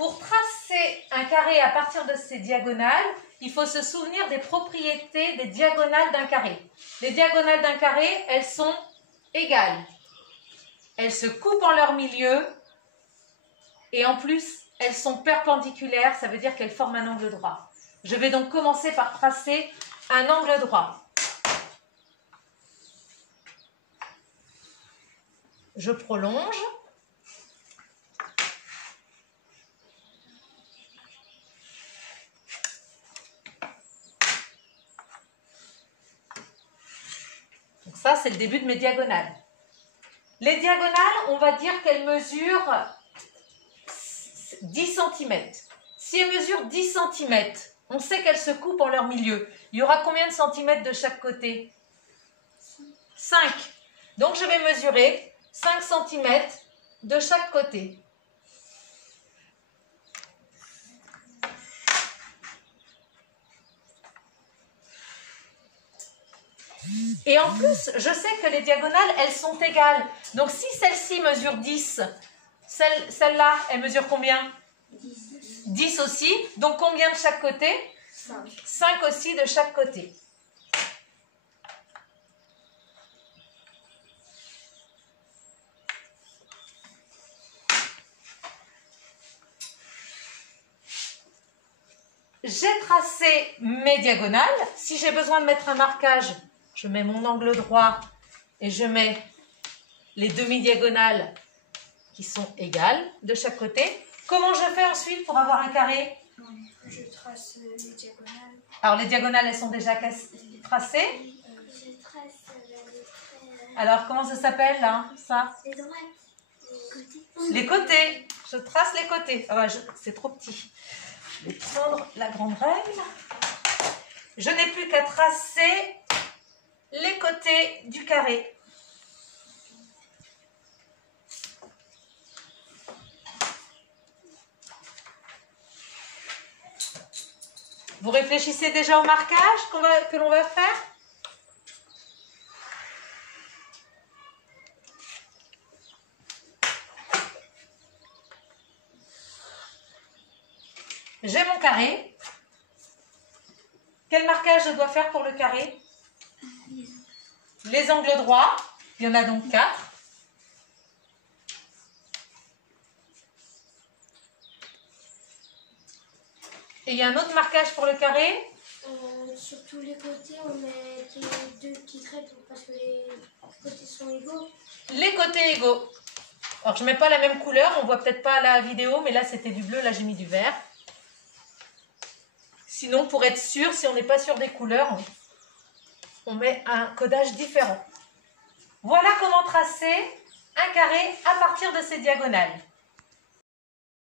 Pour tracer un carré à partir de ces diagonales, il faut se souvenir des propriétés des diagonales d'un carré. Les diagonales d'un carré, elles sont égales. Elles se coupent en leur milieu et en plus, elles sont perpendiculaires, ça veut dire qu'elles forment un angle droit. Je vais donc commencer par tracer un angle droit. Je prolonge. Donc ça, c'est le début de mes diagonales. Les diagonales, on va dire qu'elles mesurent 10 cm. Si elles mesurent 10 cm, on sait qu'elles se coupent en leur milieu. Il y aura combien de centimètres de chaque côté? 5. Donc je vais mesurer 5 cm de chaque côté. Et en plus, je sais que les diagonales, elles sont égales. Donc si celle-ci mesure 10, celle-là, elle mesure combien? 10 aussi. Donc combien de chaque côté? 5. 5 aussi de chaque côté. J'ai tracé mes diagonales. Si j'ai besoin de mettre un marquage, je mets mon angle droit et je mets les demi-diagonales qui sont égales de chaque côté. Comment je fais ensuite pour avoir un carré? Je trace les diagonales. Alors les diagonales, elles sont déjà tracées. Je trace les traits. Alors comment ça s'appelle là, ça? Les droites. Les côtés. Les côtés. Je trace les côtés. Ah ouais, c'est trop petit. Je vais prendre la grande règle. Je n'ai plus qu'à tracer les côtés du carré. Vous réfléchissez déjà au marquage que l'on va faire? J'ai mon carré. Quel marquage je dois faire pour le carré? Les angles droits. Il y en a donc 4. Et il y a un autre marquage pour le carré? Sur tous les côtés, on met deux petits traits parce que les côtés sont égaux. Les côtés égaux. Alors je ne mets pas la même couleur, on ne voit peut-être pas la vidéo, mais là c'était du bleu, là j'ai mis du vert. Sinon, pour être sûr, si on n'est pas sûr des couleurs, on met un codage différent. Voilà comment tracer un carré à partir de ces diagonales.